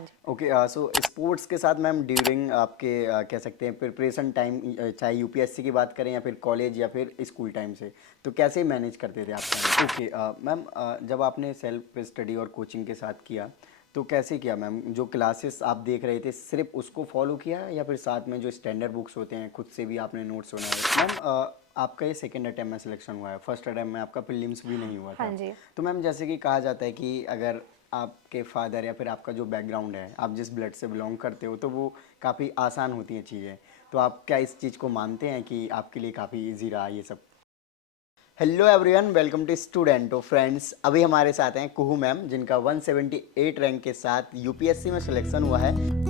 हाँ जी। Okay, so sports के साथ मैम ड्यूरिंग आपके कह सकते हैं प्रिपरेशन टाइम, चाहे यूपीएससी की बात करें या फिर कॉलेज या फिर स्कूल टाइम से, तो कैसे मैनेज करते थे आप टाइम? ओके मैम, जब आपने सेल्फ स्टडी और कोचिंग के साथ किया तो कैसे किया मैम? जो क्लासेस आप देख रहे थे सिर्फ उसको फॉलो किया या फिर साथ में जो स्टैंडर्ड बुक्स होते हैं खुद से भी आपने नोट्स बनाए? मैम आपका ये सेकेंड अटैम्प्ट में सिलेक्शन हुआ है, फर्स्ट अटैम्प्ट में आपका प्रीलिम्स भी नहीं हुआ हाँ था। जी। तो मैम जैसे कि कहा जाता है कि अगर आपके फादर या फिर आपका जो बैकग्राउंड है, आप जिस ब्लड से बिलोंग करते हो, तो वो काफ़ी आसान होती हैं चीज़ें। तो आप क्या इस चीज़ को मानते हैं कि आपके लिए काफ़ी इजी रहा ये सब? Hello everyone, welcome to student of friends. अभी हमारे साथ हैं कुहू मैम, जिनका 178 रैंक के साथ यूपीएससी में सिलेक्शन हुआ है।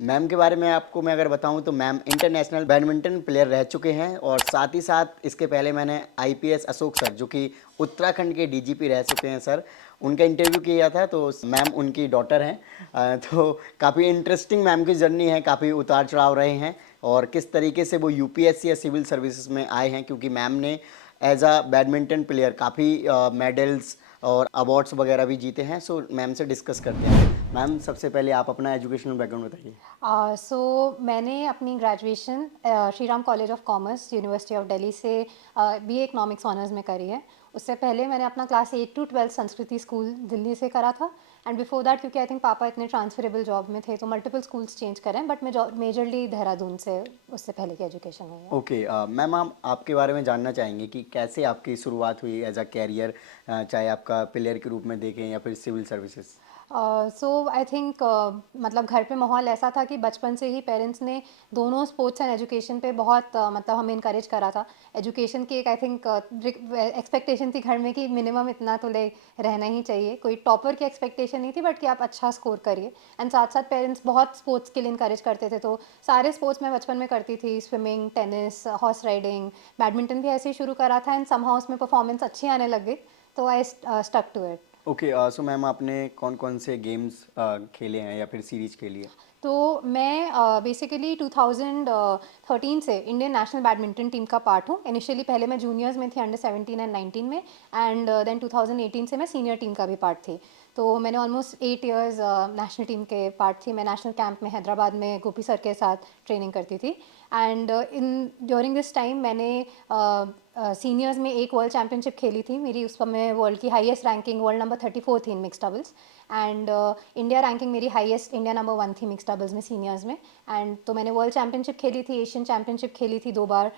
मैम के बारे में आपको मैं अगर बताऊं तो मैम इंटरनेशनल बैडमिंटन प्लेयर रह चुके हैं, और साथ ही साथ इसके पहले मैंने आईपीएस अशोक सर, जो कि उत्तराखंड के डीजीपी रह चुके हैं सर, उनका इंटरव्यू किया था। तो मैम उनकी डॉटर हैं। तो काफ़ी इंटरेस्टिंग मैम की जर्नी है, काफ़ी उतार चढ़ाव रहे हैं, और किस तरीके से वो यूपीएससी या सिविल सर्विसेज में आए हैं, क्योंकि मैम ने एज अ बैडमिंटन प्लेयर काफ़ी मेडल्स और अवार्ड्स वगैरह भी जीते हैं। सो मैम से डिस्कस करते हैं। मैम सबसे पहले आप अपना एजुकेशनल बैकग्राउंड बताइए। सो मैंने अपनी graduation Shri Ram college of commerce university of Delhi से बीए इकोनॉमिक्स ऑनर्स में करी है। उससे पहले मैंने अपना क्लास 8 to 12 संस्कृति स्कूल दिल्ली से करा था। एंड बिफोर दैट, क्योंकि आई थिंक पापा इतने ट्रांसफरेबल जॉब में थे तो मल्टीपल स्कूल्स चेंज करें, बट मैं मेजरली देहरादून से उससे पहले की एजुकेशन हुई है। ओके मैम, हम आपके बारे में जानना चाहेंगे कि कैसे आपकी शुरुआत हुई एज अ कैरियर, चाहे आपका प्लेयर के रूप में देखें या फिर civil services. So I think मतलब घर पे माहौल ऐसा था कि बचपन से ही पेरेंट्स ने दोनों स्पोर्ट्स एंड एजुकेशन पे बहुत मतलब हमें इनकरेज करा था। एजुकेशन की एक आई थिंक एक्सपेक्टेशन थी घर में कि मिनिमम इतना तो ले रहना ही चाहिए। कोई टॉपर की एक्सपेक्टेशन नहीं थी, बट कि आप अच्छा स्कोर करिए। एंड साथ साथ पेरेंट्स बहुत स्पोर्ट्स के लिए इनकरेज करते थे, तो सारे स्पोर्ट्स मैं बचपन में करती थी। Swimming, tennis, horse riding, badminton भी ऐसे ही शुरू करा था। एंड समहाउ उसमें परफॉर्मेंस अच्छी आने लग गई, तो I stuck to it. Okay, so ma'am आपने कौन कौन से गेम्स खेले हैं या फिर सीरीज खेली है? तो मैं बेसिकली 2013 से इंडियन नेशनल बैडमिंटन टीम का पार्ट हूँ। इनिशियली पहले मैं जूनियर्स में थी, अंडर 17 एंड 19 में। एंड देन 2018 से मैं सीनियर टीम का भी पार्ट थी। तो मैंने ऑलमोस्ट 8 इयर्स नेशनल टीम के पार्ट थी। मैं नेशनल कैंप में हैदराबाद में गोपी सर के साथ ट्रेनिंग करती थी। And in during this time मैंने सीनियर्स में एक वर्ल्ड चैम्पियनशिप खेली थी। मेरी उस समय वर्ल्ड की हाईएस्ट रैंकिंग वर्ल्ड नंबर 34 थी in mix doubles. And India ranking मेरी हाईएस्ट इंडिया नंबर 1 थी मिक्स डबल्स में सीनियर्स में। एंड तो मैंने वर्ल्ड चैम्पियनशिप खेली थी, एशियन चैम्पियनशिप खेली थी 2 बार।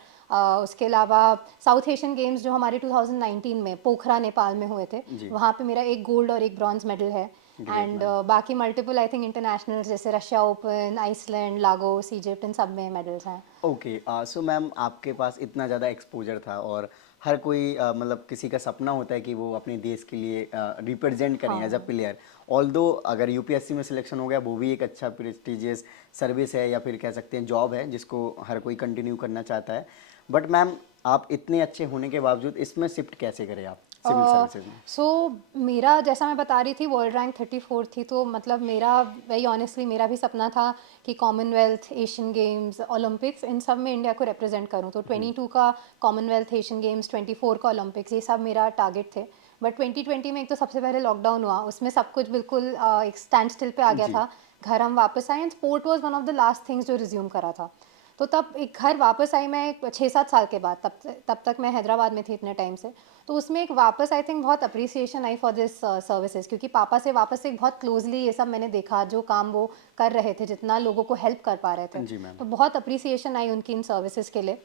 उसके अलावा साउथ एशियन गेम्स जो हमारे 2019 में पोखरा नेपाल में हुए थे, जी। वहाँ पे मेरा एक गोल्ड और एक ब्रॉन्ज मेडल है। Great and ma'am. बाकी मल्टीपल आई थिंक इंटरनेशनल जैसे Russia open, Iceland, Lagos, Egypt, इन सब में मेडल्स हैं। ओके, सो मैम आपके पास इतना ज़्यादा एक्सपोजर था, और हर कोई मतलब किसी का सपना होता है कि वो अपने देश के लिए रिप्रेजेंट करें एज अ हाँ। प्लेयर। ऑल्दो अगर यूपीएससी में सिलेक्शन हो गया, वो भी एक अच्छा प्रेस्टिजियस सर्विस है या फिर कह सकते हैं जॉब है, जिसको हर कोई कंटिन्यू करना चाहता है। बट मैम आप इतने अच्छे होने के बावजूद इसमें शिफ्ट कैसे करें आप सिविल सर्विसेज में? सो मेरा जैसा मैं बता रही थी वर्ल्ड रैंक 34 थी, तो मतलब मेरा वेरी ऑनेस्टली मेरा भी सपना था कि कॉमनवेल्थ, एशियन गेम्स, ओलंपिक्स, इन सब में इंडिया को रिप्रेजेंट करूं। तो 22 का कॉमनवेल्थ, एशियन गेम्स, 24 का ओलंपिक्स, ये सब मेरा टारगेट थे। बट 2020 में एक तो सबसे पहले लॉकडाउन हुआ, उसमें सब कुछ बिल्कुल एक स्टैंड स्टिल पे आ गया जी। था। घर हम वापस आए and sport was one of the last things जो रिज्यूम करा था। तो तब एक घर वापस आई मैं 6-7 साल के बाद। तब तक मैं हैदराबाद में थी इतने टाइम से। तो उसमें एक वापस आई थिंक बहुत appreciation I for this services, क्योंकि पापा से वापस एक बहुत क्लोजली ये सब मैंने देखा, जो काम वो कर रहे थे, जितना लोगों को हेल्प कर पा रहे थे। जी मैम। तो बहुत अप्रिसिएशन आई उनकी इन सर्विसेज के लिए।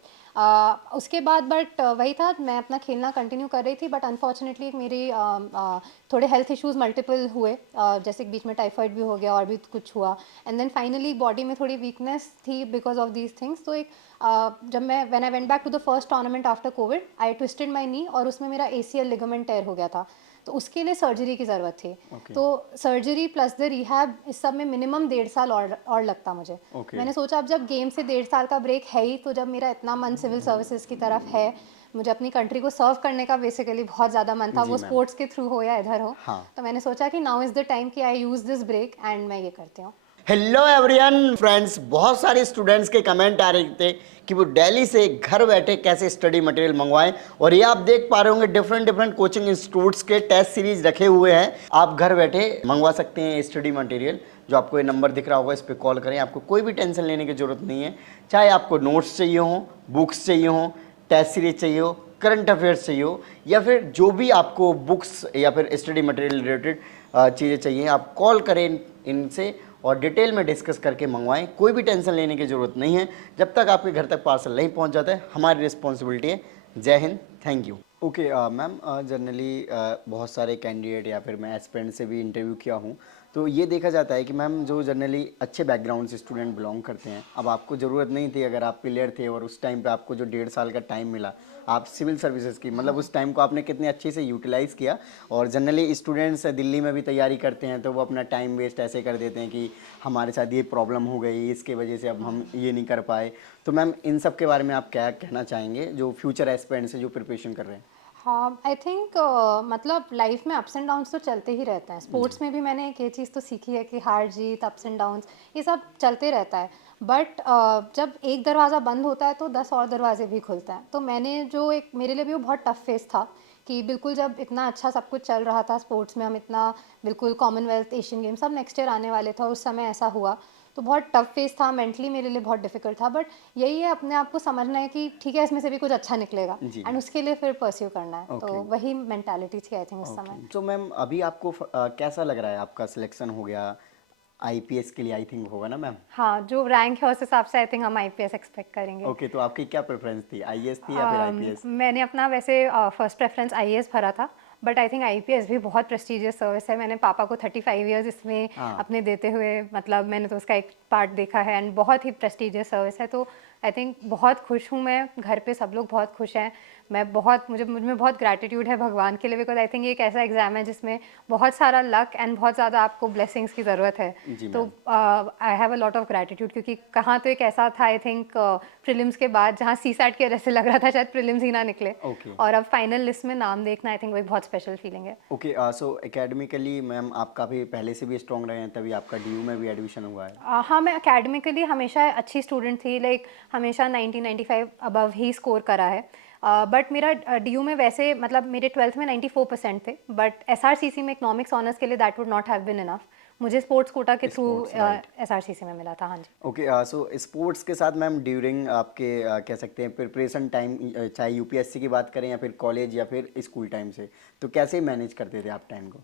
उसके बाद बट वही था, मैं अपना खेलना कंटिन्यू कर रही थी, बट अनफॉर्चुनेटली मेरी थोड़े हेल्थ इश्यूज मल्टीपल हुए। जैसे बीच में टाइफाइड भी हो गया और भी कुछ हुआ। एंड देन फाइनली बॉडी में थोड़ी वीकनेस थी बिकॉज ऑफ दीज थिंग्स। तो एक जब मैं when I went back to the first tournament after COVID, I twisted my knee और उसमें मेरा एसीएल लिगामेंट टेयर हो गया था। तो उसके लिए सर्जरी की ज़रूरत थी। ओके। तो सर्जरी प्लस द रिहैब, इस सब में मिनिमम 1.5 साल और लगता मुझे। ओके। मैंने सोचा अब जब गेम से 1.5 साल का ब्रेक है ही, तो जब मेरा इतना मन सिविल सर्विसेज की तरफ है, मुझे अपनी कंट्री को सर्व करने का बेसिकली बहुत ज़्यादा मन था, जी वो मैम। स्पोर्ट्स के थ्रू हो या इधर हो। हाँ। तो मैंने सोचा कि नाउ इज़ द टाइम कि आई यूज़ दिस ब्रेक एंड मैं ये करती हूँ। हेलो एवरीवन फ्रेंड्स, बहुत सारे स्टूडेंट्स के कमेंट आ रहे थे कि वो दिल्ली से घर बैठे कैसे स्टडी मटेरियल मंगवाएं। और ये आप देख पा रहे होंगे डिफरेंट डिफरेंट कोचिंग इंस्टीट्यूट्स के टेस्ट सीरीज रखे हुए हैं। आप घर बैठे मंगवा सकते हैं स्टडी मटेरियल। जो आपको ये नंबर दिख रहा होगा इस पर कॉल करें, आपको कोई भी टेंशन लेने की जरूरत नहीं है। चाहे आपको नोट्स चाहिए हो, बुक्स चाहिए हो, टेस्ट सीरीज चाहिए हो, करंट अफेयर्स चाहिए हो, या फिर जो भी आपको बुक्स या फिर स्टडी मटेरियल रिलेटेड चीज़ें चाहिए, आप कॉल करें इनसे और डिटेल में डिस्कस करके मंगवाएं। कोई भी टेंशन लेने की ज़रूरत नहीं है। जब तक आपके घर तक पार्सल नहीं पहुंच जाता है, हमारी रिस्पॉन्सिबिलिटी है। जय Hind, thank you. Okay ma'am, generally बहुत सारे कैंडिडेट या फिर मैं एस्पिरेंट से भी इंटरव्यू किया हूँ, तो ये देखा जाता है कि मैम जो जनरली अच्छे बैकग्राउंड से स्टूडेंट बिलोंग करते हैं, अब आपको ज़रूरत नहीं थी, अगर आप क्लियर थे और उस टाइम पे आपको जो 1.5 साल का टाइम मिला, आप सिविल सर्विसेज की मतलब उस टाइम को आपने कितने अच्छे से यूटिलाइज़ किया। और जनरली स्टूडेंट्स दिल्ली में भी तैयारी करते हैं तो वो अपना टाइम वेस्ट ऐसे कर देते हैं कि हमारे साथ ये प्रॉब्लम हो गई, इसके वजह से अब हम ये नहीं कर पाए। तो मैम इन सब के बारे में आप क्या कहना चाहेंगे जो फ्यूचर एस्पिरेंट्स हैं जो प्रिपरेशन कर रहे हैं? हाँ, आई थिंक मतलब लाइफ में अप्स एंड डाउन्स तो चलते ही रहते हैं। स्पोर्ट्स में भी मैंने एक ये चीज़ तो सीखी है कि हार जीत, अप्स एंड डाउन्स, ये सब चलते रहता है। बट जब एक दरवाज़ा बंद होता है तो 10 और दरवाजे भी खुलते हैं। तो मैंने जो एक, मेरे लिए भी वो बहुत टफ फेस था कि बिल्कुल जब इतना अच्छा सब कुछ चल रहा था स्पोर्ट्स में, हम इतना बिल्कुल कॉमनवेल्थ, एशियन गेम सब नेक्स्ट ईयर आने वाले था, उस समय ऐसा हुआ। तो बहुत टफ फेस था, मेंटली मेरे लिए बहुत डिफिकल्ट था। बट यही है, अपने आप को समझना है कि ठीक है, इसमें से भी कुछ अच्छा निकलेगा जी एंड उसके लिए फिर परस्यू करना है। तो ओके वही मेंटालिटी थी आई थिंक उस समय। ओके। तो मैम अभी आपको कैसा लग रहा है, आपका सिलेक्शन हो गया आईपीएस के लिए, आई थिंक होगा ना मैम? हाँ, जो रैंक है उस हिसाब से आई थिंक हम आईपीएस एक्सपेक्ट करेंगे। ओके, तो आपकी क्या प्रेफरेंस थी, आईएएस थी या फिर आईपीएस? मैंने अपना वैसे फर्स्ट प्रेफरेंस आईएएस भरा था। बट आई थिंक आईपीएस भी बहुत प्रेस्टिजियस सर्विस है। मैंने पापा को 35 इयर्स इसमें हाँ अपने देते हुए, मतलब मैंने तो उसका एक पार्ट देखा है एंड बहुत ही प्रेस्टिजियस सर्विस है। तो आई थिंक बहुत खुश हूँ मैं, घर पे सब लोग बहुत खुश हैं। मैं बहुत, मुझ में बहुत ग्रैटिट्यूड है भगवान के लिए, बिकॉज आई थिंक ये एक ऐसा एग्जाम है जिसमें बहुत सारा लक एंड बहुत ज़्यादा आपको ब्लेसिंग्स की ज़रूरत है। जी तो ma'am. I have a lot of gratitude, क्योंकि कहाँ तो एक ऐसा था आई थिंक प्रीलिम्स के बाद जहाँ सीसैट के वजह से लग रहा था शायद प्रीलिम्स ही ना निकले, ओके और अब फाइनल लिस्ट में नाम देखना आई थिंक वो एक बहुत स्पेशल फीलिंग है। ओके। सो एकेडमिकली मैम आप काफ़ी पहले से भी स्ट्रॉन्ग रहे हैं, तभी आपका डीयू में भी एडमिशन हुआ है। हाँ, मैं एकेडमिकली हमेशा अच्छी स्टूडेंट थी, लाइक हमेशा 1995 अबव ही स्कोर करा है। बट मेरा डीयू में वैसे, मतलब मेरे 12th में 94% थे, बट एसआरसीसी में इकोनॉमिक्स ऑनर्स के लिए that would not have been enough. मुझे स्पोर्ट्स कोटा के थ्रू स्पोर्ट्स राइट। एसआरसीसी में मिला था। हाँ जी। ओके, सो स्पोर्ट्स के साथ मैम ड्यूरिंग आपके कह सकते हैं प्रिपरेशन टाइम, चाहे यूपीएससी की बात करें या फिर कॉलेज या फिर स्कूल टाइम से, तो कैसे मैनेज करते थे आप टाइम को?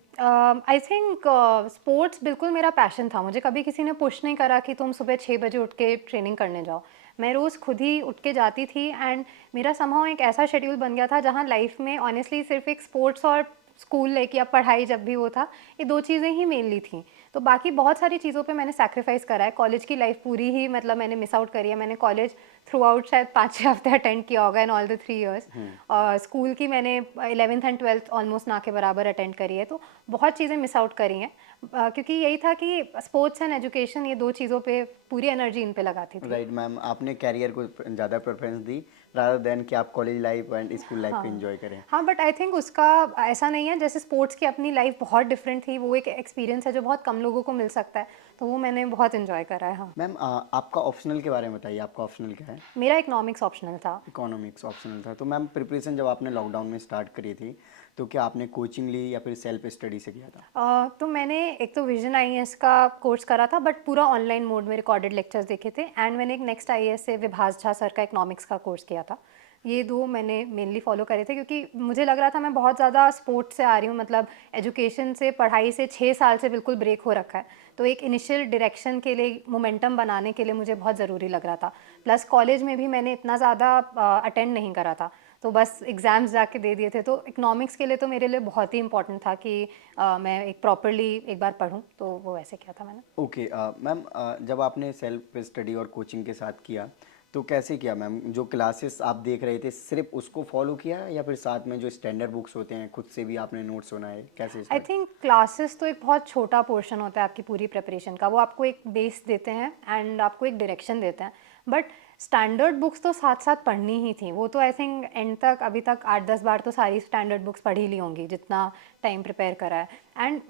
आई थिंक स्पोर्ट्स बिल्कुल मेरा पैशन था। मुझे कभी किसी ने पुश नहीं करा कि तुम सुबह 6 बजे उठ के ट्रेनिंग करने जाओ। मैं रोज़ खुद ही उठ के जाती थी एंड मेरा समहाउ एक ऐसा शेड्यूल बन गया था जहाँ लाइफ में ऑनेस्टली सिर्फ एक स्पोर्ट्स और स्कूल लाइक या पढ़ाई जब भी वो था, ये दो चीज़ें ही मेनली थी। तो बाकी बहुत सारी चीज़ों पे मैंने सैक्रिफाइस करा है। कॉलेज की लाइफ पूरी ही, मतलब मैंने मिस आउट करी है। मैंने कॉलेज थ्रू आउट शायद 5-6 हफ्ते अटेंड किया होगा इन ऑल द 3 इयर्स। और स्कूल की मैंने 11th एंड 12th ऑलमोस्ट ना के बराबर अटेंड करी है। तो बहुत चीज़ें मिस आउट करी हैं, क्योंकि यही था कि स्पोर्ट्स एंड एजुकेशन, ये दो चीज़ों पे पूरी एनर्जी इन पे लगाती थी। राइट मैम, आपने कैरियर को ज़्यादा प्रेफरेंस दी रादर देन कि आप college life and school life को हाँ एंजॉय करें। हाँ, बट आई थिंक उसका ऐसा नहीं है, जैसे स्पोर्ट्स की अपनी लाइफ बहुत डिफरेंट थी, वो एक एक्सपीरियंस है जो बहुत कम लोगों को मिल सकता है। तो वो मैंने बहुत इन्जॉय करा है। हाँ, मैम आपका ऑप्शनल के बारे में बताइए, आपका ऑप्शनल क्या है? मेरा इकोनॉमिक्स ऑप्शनल था। इकोनॉमिक्स ऑप्शनल था। तो मैम प्रिपरेशन जब आपने लॉकडाउन में स्टार्ट करी थी, तो क्या आपने कोचिंग ली या फिर सेल्फ स्टडी से किया था? तो मैंने एक तो विजन आईएएस का कोर्स करा था, बट पूरा ऑनलाइन मोड में रिकॉर्डेड लेक्चर्स देखे थे। एंड मैंने एक नेक्स्ट आईएएस से विभास झा सर का इकोनॉमिक्स का कोर्स किया था। ये दो मैंने मेनली फॉलो करे थे, क्योंकि मुझे लग रहा था मैं बहुत ज़्यादा स्पोर्ट्स से आ रही हूँ, मतलब एजुकेशन से, पढ़ाई से 6 साल से बिल्कुल ब्रेक हो रखा है। तो एक इनिशियल डायरेक्शन के लिए, मोमेंटम बनाने के लिए मुझे बहुत ज़रूरी लग रहा था। प्लस कॉलेज में भी मैंने इतना ज़्यादा अटेंड नहीं करा था, तो बस एग्ज़ाम्स जाके दे दिए थे। तो इकोनॉमिक्स के लिए तो मेरे लिए बहुत ही इंपॉर्टेंट था कि मैं एक प्रॉपरली एक बार पढूं, तो वो ऐसे किया था मैंने। ओके मैम, जब आपने सेल्फ स्टडी और कोचिंग के साथ किया तो कैसे किया मैम? जो क्लासेस आप देख रहे थे सिर्फ उसको फॉलो किया या फिर साथ में जो स्टैंडर्ड बुक्स होते हैं खुद से भी आपने नोट्स बनाए, कैसे आई स्टार्ट? थिंक क्लासेस तो एक बहुत छोटा पोर्शन होता है आपकी पूरी प्रिपरेशन का। वो आपको एक बेस देते हैं एंड आपको एक डायरेक्शन देते हैं, बट स्टैंडर्ड बुक्स तो साथ साथ पढ़नी ही थी। वो तो आई थिंक एंड तक, अभी तक 8-10 बार तो सारी स्टैंडर्ड बुक्स पढ़ ही ली होंगी, जितना टाइम प्रिपेयर करा है। एंड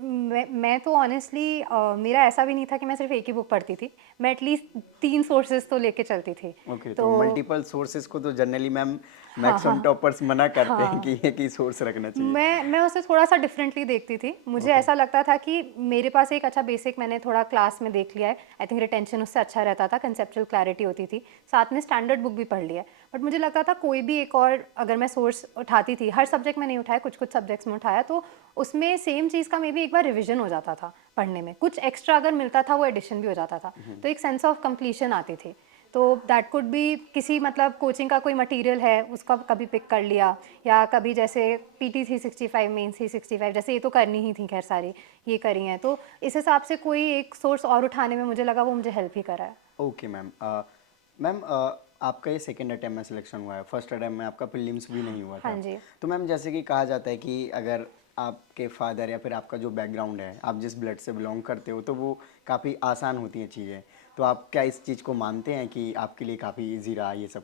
मैं तो ऑनेस्टली मेरा ऐसा भी नहीं था कि मैं सिर्फ एक ही बुक पढ़ती थी, मैं एटलीस्ट 3 सोर्सेज तो लेके चलती थी। ओके, तो तो मल्टीपल सोर्सेज को तो जनरली मैम हाँ मैक्सिमम हाँ टॉपर्स मना करते हैं हाँ, कि एक ही सोर्स रखना चाहिए। मैं उसे थोड़ा-सा डिफरेंटली देखती थी। मुझे ओके। ऐसा लगता था कि मेरे पास एक अच्छा बेसिक मैंने थोड़ा क्लास में देख लिया है। आई थिंक रिटेंशन उससे अच्छा रहता था, कंसेप्चुअल क्लैरिटी होती थी। साथ में स्टैंडर्ड बुक भी पढ़ लिया है। बट मुझे लगता था कोई भी एक और अगर मैं सोर्स उठाती थी, हर सब्जेक्ट में नहीं उठाया, कुछ-कुछ सब्जेक्ट्स में उठाया, तो उसमें सेम चीज़ का मेबी एक बार रिविज़न हो जाता था पढ़ने में। कुछ एक्स्ट्रा अगर मिलता था, वो एडिशन भी हो जाता था। तो एक सेंस ऑफ कंप्लीशन आती थी। तो दैट कुड बी किसी मतलब कोचिंग का कोई मटेरियल है, उसका कभी पिक कर लिया, या कभी जैसे पीटी 365 मेंस 365 जैसे ये तो करनी ही थी, खैर सारी ये करी हैं, तो इस हिसाब से कोई एक सोर्स और उठाने में मुझे लगा वो मुझे हेल्प ही करा है। Okay ma'am. मैम, आपका ये सेकंड अटेम्प्ट में सिलेक्शन हुआ है, फर्स्ट अटेम्प्ट में आपका प्रीलिम्स भी नहीं हुआ हाँ था। जी। तो मैम, जैसे कि कहा जाता है कि अगर आपके फादर या फिर आपका जो बैकग्राउंड है, आप जिस ब्लड से बिलोंग करते हो, तो वो काफ़ी आसान होती हैं चीज़ें। तो आप क्या इस चीज़ को मानते हैं कि आपके लिए काफ़ी ईजी रहा ये सब?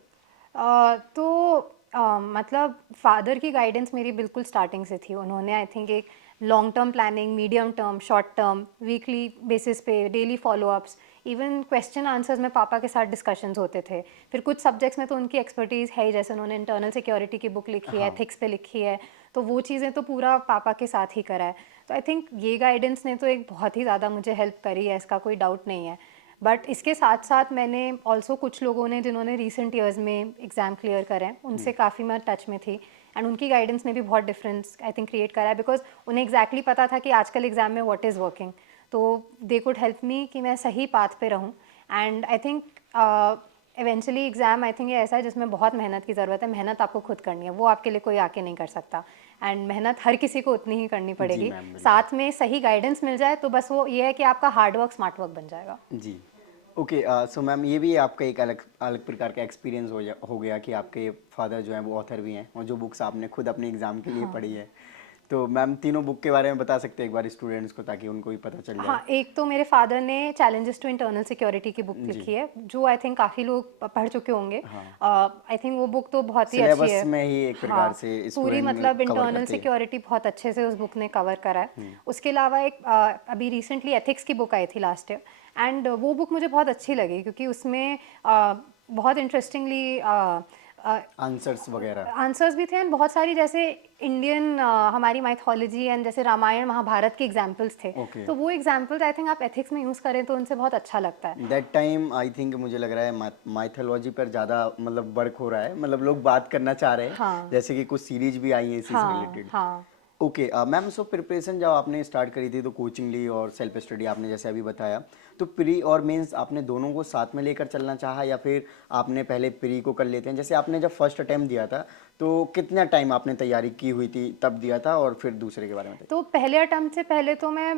तो मतलब फादर की गाइडेंस मेरी बिल्कुल स्टार्टिंग से थी। उन्होंने आई थिंक एक long term planning, medium term, short term, weekly basis पे daily followups, even question answers में पापा के साथ डिस्कशंस होते थे। फिर कुछ सब्जेक्ट्स में तो उनकी एक्सपर्टीज़ है ही, जैसे उन्होंने इंटरनल सिक्योरिटी की बुक लिखी है, हाँ। एथिक्स पे लिखी है, तो वो चीज़ें तो पूरा पापा के साथ ही करा है। तो आई थिंक ये गाइडेंस ने तो एक बहुत ही ज़्यादा मुझे हेल्प करी है, इसका कोई डाउट नहीं है। बट इसके साथ साथ मैंने ऑल्सो कुछ लोगों ने जिन्होंने रिसेंट ईयर्स में एग्ज़ाम क्लियर करे हैं, उनसे काफ़ी मैं टच में थी, एंड उनकी गाइडेंस ने भी बहुत डिफरेंस आई थिंक क्रिएट करा है, बिकॉज उन्हें एग्जैक्टली पता था कि आजकल एग्ज़ाम में व्हाट इज़ वर्किंग, तो दे कुड हेल्प मी कि मैं सही पाथ पे रहूँ। And I think eventually exam I think ये ऐसा है जिसमें बहुत मेहनत की ज़रूरत है। मेहनत आपको खुद करनी है, वो आपके लिए कोई आके नहीं कर सकता, एंड मेहनत हर किसी को उतनी ही करनी जी पड़ेगी। मैम, बिल्कुल। साथ में सही गाइडेंस मिल जाए तो बस वो ये है कि आपका हार्ड वर्क स्मार्ट वर्क बन जाएगा। जी। ओके, सो मैम, ये भी आपका एक अलग अलग प्रकार का एक्सपीरियंस हो गया कि आपके फादर जो हैं वो ऑथर भी हैं, और जो बुक्स आपने खुद अपने एग्ज़ाम के लिए पढ़ी है। तो मैम, तीनों बुक के बारे में बता सकते हैं एक बार स्टूडेंट्स को, ताकि उनको भी पता चल जाए? हाँ, एक तो मेरे फादर ने चैलेंजेस टू इंटरनल सिक्योरिटी की बुक जी। लिखी है, जो आई थिंक काफ़ी लोग पढ़ चुके होंगे। हाँ। आई थिंक वो बुक तो बहुत ही अच्छी सिलेबस है। में ही एक प्रकार हाँ, से पूरी स्टूडेंट मतलब कवर इंटरनल करते हैं। सिक्योरिटी बहुत अच्छे से उस बुक ने कवर करा है। उसके अलावा एक अभी रिसेंटली एथिक्स की बुक आई थी लास्ट ईयर, एंड वो बुक मुझे बहुत अच्छी लगी क्योंकि उसमें बहुत इंटरेस्टिंगली आंसर्स वगैरह। आंसर्स भी थे, एंड बहुत सारी जैसे इंडियन हमारी माइथोलॉजी एंड जैसे रामायण महाभारत के एग्जाम्पल्स थे। ओके। तो वो एग्जाम्पल्स आई थिंक आप एथिक्स में यूज़ करें तो उनसे बहुत अच्छा लगता है। दैट टाइम आई थिंक मुझे लग रहा है माइथोलॉजी पर ज़्यादा मतलब वर्क हो रहा है, मतलब लोग बात करना चाह रहे हैं, हाँ जैसे कि कुछ सीरीज भी आई हैं इसी से हाँ रिलेटेड। हाँ। ओके मैम, सो प्रिपरेशन जब आपने स्टार्ट करी थी तो कोचिंग ली और सेल्फ स्टडी आपने जैसे अभी बताया, तो प्री और मेंस आपने दोनों को साथ में लेकर चलना चाहा, या फिर आपने पहले प्री को कर लेते हैं? जैसे आपने जब फर्स्ट अटेम्प्ट दिया था तो कितना टाइम आपने तैयारी की हुई थी तब दिया था, और फिर दूसरे के बारे में बताइए। तो पहले अटेम्प्ट से पहले तो मैं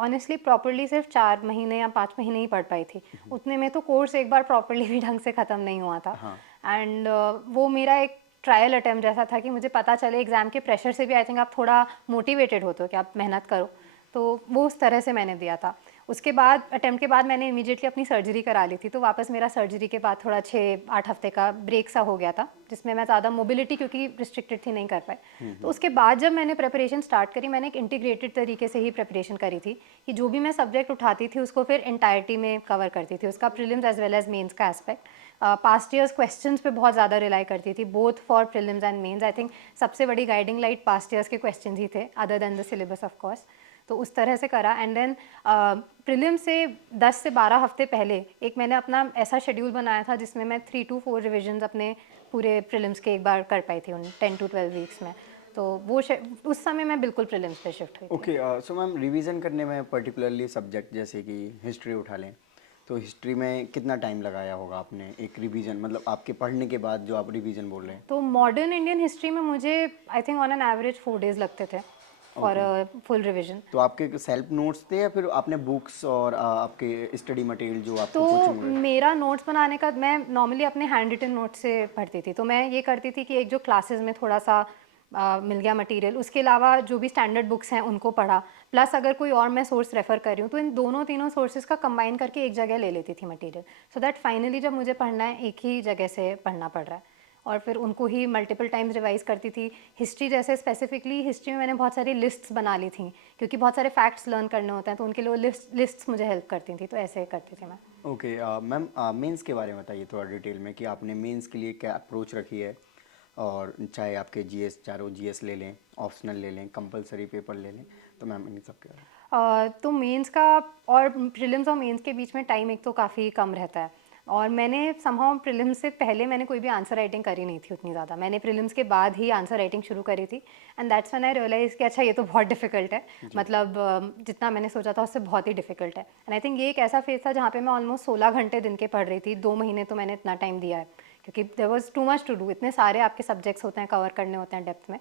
ऑनेस्टली प्रॉपरली सिर्फ 4 महीने या 5 महीने ही पढ़ पाई थी। उतने में तो कोर्स एक बार प्रॉपरली भी ढंग से ख़त्म नहीं हुआ था, हाँ। एंड वो मेरा एक ट्रायल अटेम्प्ट जैसा था कि मुझे पता चले एग्ज़ाम के प्रेशर से भी आई थिंक आप थोड़ा मोटिवेटेड होते हो कि आप मेहनत करो, तो वो उस तरह से मैंने दिया था। उसके बाद अटेम्प्ट के बाद मैंने इमीडिएटली अपनी सर्जरी करा ली थी, तो वापस मेरा सर्जरी के बाद थोड़ा 6-8 हफ्ते का ब्रेक सा हो गया था, जिसमें मैं ज़्यादा मोबिलिटी क्योंकि रिस्ट्रिक्टेड थी नहीं कर पाई। तो उसके बाद जब मैंने प्रिपरेशन स्टार्ट करी, मैंने एक इंटीग्रेटेड तरीके से ही प्रिपरेशन करी थी कि जो भी मैं सब्जेक्ट उठाती थी उसको फिर एंटायरिटी में कवर करती थी, उसका prelims as well as mains का एस्पेक्ट। पास्ट ईयर्स क्वेश्चंस पे बहुत ज़्यादा रिलाई करती थी, both for prelims and mains. I think सबसे बड़ी गाइडिंग लाइट पास्ट ईयर्स के क्वेश्चंस ही थे, other than the syllabus of course. तो उस तरह से करा, एंड देन प्रीलिम से 10 से 12 हफ्ते पहले एक मैंने अपना ऐसा शेड्यूल बनाया था जिसमें मैं 3 to 4 रिविजन्स अपने पूरे प्रीलिम्स के एक बार कर पाई थी उन 10 to 12 वीक्स में। तो वो उस समय मैं बिल्कुल प्रीलिम्स पे शिफ्ट हुई थी। ओके, सो मैम, रिवीजन करने में पर्टिकुलरली सब्जेक्ट जैसे कि हिस्ट्री उठा लें, तो हिस्ट्री में कितना टाइम लगाया होगा आपने एक रिवीजन, मतलब आपके पढ़ने के बाद जो आप रिवीजन बोल रहे हैं? तो मॉडर्न इंडियन हिस्ट्री में मुझे I think on an average 4 days लगते थे फॉर ओके। Full revision. तो आपके सेल्फ नोट्स थे या फिर आपने बुक्स और आपके स्टडी मटेरियल जो तो आपको कोचिंग वगैरह? मेरा नोट्स बनाने का, मैं नॉर्मली अपने हैंड रिटन नोट्स से पढ़ती थी, तो मैं ये करती थी कि एक जो क्लासेस में थोड़ा सा मिल गया मटेरियल, उसके अलावा जो भी स्टैंडर्ड बुक्स हैं उनको पढ़ा, प्लस अगर कोई और मैं सोर्स रेफर कर रही हूँ तो इन दोनों तीनों सोर्सेज का कंबाइन करके एक जगह ले लेती थी मटेरियल, सो दैट फाइनली जब मुझे पढ़ना है एक ही जगह से पढ़ना पड़ रहा है। और फिर उनको ही मल्टीपल टाइम्स रिवाइज करती थी। हिस्ट्री जैसे स्पेसिफिकली हिस्ट्री में मैंने बहुत सारी लिस्ट्स बना ली थी, क्योंकि बहुत सारे फैक्ट्स लर्न करने होते हैं, तो उनके लिए वो लिस्ट्स मुझे हेल्प करती थी, तो ऐसे करती थी मैं। ओके मैम, मेंस के बारे में बताइए थोड़ा डिटेल में कि आपने मेंस के लिए क्या अप्रोच रखी है, और चाहे आपके जीएस चारों जीएस ले लें, ऑप्शनल ले लें, कंपलसरी पेपर ले लें, तो मैम इन सब के बारे तो मेंस का और प्रीलिम्स और मेंस के बीच में टाइम एक तो काफ़ी कम रहता है, और मैंने समहाउ प्रीलिम्स से पहले मैंने कोई भी आंसर राइटिंग करी नहीं थी उतनी ज़्यादा। मैंने प्रीलिम्स के बाद ही आंसर राइटिंग शुरू करी थी, and that's when I realise कि अच्छा ये तो बहुत डिफिकल्ट है, मतलब जितना मैंने सोचा था उससे बहुत ही डिफिकल्ट है। एंड आई थिंक ये एक ऐसा फेज था जहाँ पे मैं ऑलमोस्ट 16 घंटे दिन के पढ़ रही थी, 2 महीने तो मैंने इतना टाइम दिया है, क्योंकि there was too much to do, इतने सारे आपके सब्जेक्ट्स होते हैं, कवर करने होते हैं डेप्थ में,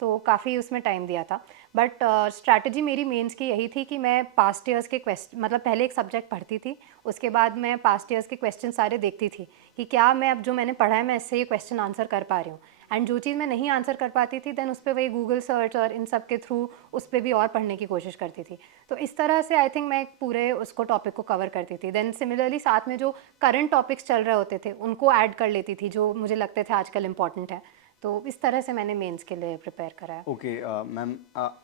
तो काफ़ी उसमें टाइम दिया था। बट स्ट्रैटेजी मेरी मेंस की यही थी कि मैं पास्ट ईयर्स के मतलब पहले एक सब्जेक्ट पढ़ती थी, उसके बाद मैं पास्ट ईयर्स के क्वेश्चन सारे देखती थी कि क्या मैं अब जो मैंने पढ़ा है मैं इससे ये क्वेश्चन आंसर कर पा रही हूँ। एंड जो चीज़ मैं नहीं आंसर कर पाती थी देन उस पर वही गूगल सर्च और इन सब के थ्रू उस पर भी और पढ़ने की कोशिश करती थी। तो इस तरह से आई थिंक मैं पूरे उसको टॉपिक को कवर करती थी। देन सिमिलरली साथ में जो करंट टॉपिक्स चल रहे होते थे उनको ऐड कर लेती थी, जो मुझे लगते थे आजकल इंपॉर्टेंट है। तो इस तरह से मैंने मेंस के लिए प्रिपेयर करा है। ओके मैम,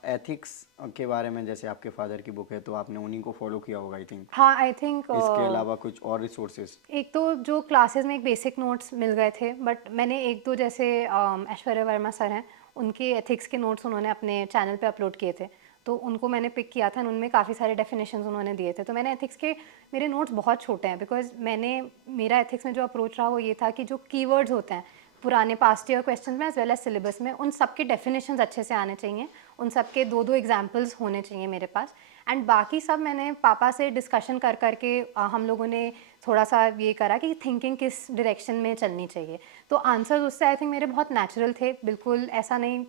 एथिक्स के बारे में जैसे आपके फादर की बुक है तो आपने उन्हीं को फॉलो किया होगा आई थिंक, हाँ, आई थिंक इसके अलावा कुछ और रिसोर्सेज? एक तो जो क्लासेस में एक बेसिक नोट्स मिल गए थे, बट मैंने एक दो जैसे ऐश्वर्या वर्मा सर हैं, उनके एथिक्स के नोट्स उन्होंने अपने चैनल पे अपलोड किए थे, तो उनको मैंने पिक किया था, उनमें काफ़ी सारे डेफिनेशंस उन्होंने दिए थे। तो मैंने एथिक्स के, मेरे नोट्स बहुत छोटे हैं बिकॉज मेरा एथिक्स में जो अप्रोच रहा वो ये था कि जो कीवर्ड्स होते हैं पुराने पास्ट ईयर क्वेश्चन में एज वेल एज सिलेबस में, उन सब के डेफिनेशंस अच्छे से आने चाहिए, उन सब के दो दो एग्जाम्पल्स होने चाहिए मेरे पास। एंड बाकी सब मैंने पापा से डिस्कशन कर करके हम लोगों ने थोड़ा सा ये करा कि थिंकिंग किस डायरेक्शन में चलनी चाहिए। तो आंसर्स उससे आई थिंक मेरे बहुत नेचुरल थे, बिल्कुल ऐसा नहीं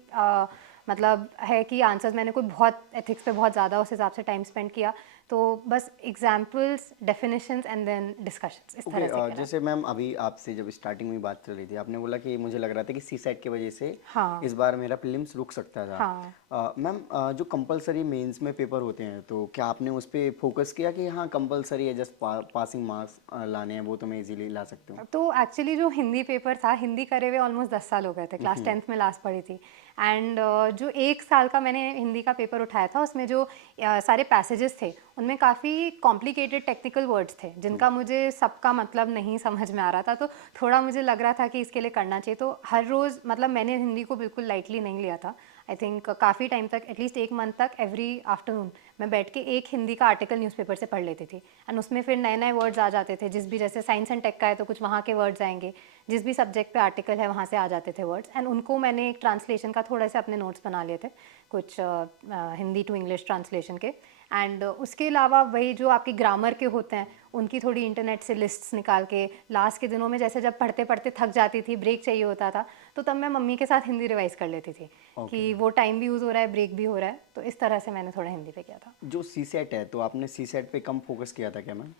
मतलब है कि आंसर्स मैंने कोई बहुत एथिक्स पे बहुत ज़्यादा उस हिसाब से टाइम स्पेंड किया। तो बस examples, definitions and then discussions, इस तरह से ओके करा। जैसे मैम अभी आपसे जब स्टार्टिंग में बात चल रही थी आपने बोला कि मुझे लग रहा था कि सी सेट की वजह से हाँ इस बार मेरा प्रीलिम्स रुक सकता था। हाँ। मैम जो कंपलसरी मेंस में पेपर होते हैं तो क्या आपने उस पर फोकस किया कि हाँ कंपलसरी है, जस्ट पासिंग मार्क्स लाने हैं, वो तो मैं इजीली ला सकती हूँ? तो एक्चुअली जो हिंदी पेपर था, हिंदी करे हुए ऑलमोस्ट 10 साल हो गए थे, क्लास 10th में लास्ट पढ़ी थी। एंड जो 1 साल का मैंने हिंदी का पेपर उठाया था उसमें जो सारे पैसेजेस थे उनमें काफ़ी कॉम्प्लिकेटेड टेक्निकल वर्ड्स थे जिनका मुझे सबका मतलब नहीं समझ में आ रहा था, तो थोड़ा मुझे लग रहा था कि इसके लिए करना चाहिए। तो हर रोज़ मतलब मैंने हिंदी को बिल्कुल लाइटली नहीं लिया था। आई थिंक काफ़ी टाइम तक, एटलीस्ट 1 मंथ तक एवरी आफ्टरनून मैं बैठ के एक हिंदी का आर्टिकल न्यूज़पेपर से पढ़ लेती थी। एंड उसमें फिर नए नए वर्ड्स आ जाते थे, जिस भी जैसे साइंस एंड टेक का है तो कुछ वहाँ के वर्ड्स आएंगे, जिस भी सब्जेक्ट पे आर्टिकल है वहाँ से आ जाते थे वर्ड्स, एंड उनको मैंने एक ट्रांसलेशन का थोड़े से अपने नोट्स बना लिए थे, कुछ हिंदी टू इंग्लिश ट्रांसलेशन के। एंड उसके अलावा वही जो आपकी ग्रामर के होते हैं उनकी थोड़ी इंटरनेट से लिस्ट्स निकाल के लास्ट के दिनों में, जैसे जब पढ़ते पढ़ते थक जाती थी, ब्रेक चाहिए होता था, तो तब मैं मम्मी के साथ हिंदी रिवाइज कर लेती थी ओके। कि वो टाइम भी यूज़ हो रहा है, ब्रेक भी हो रहा है, तो इस तरह से मैंने थोड़ा हिंदी पे किया था। जो सी सेट है तो आपने सी सेट पे कम फोकस किया था क्या मैम?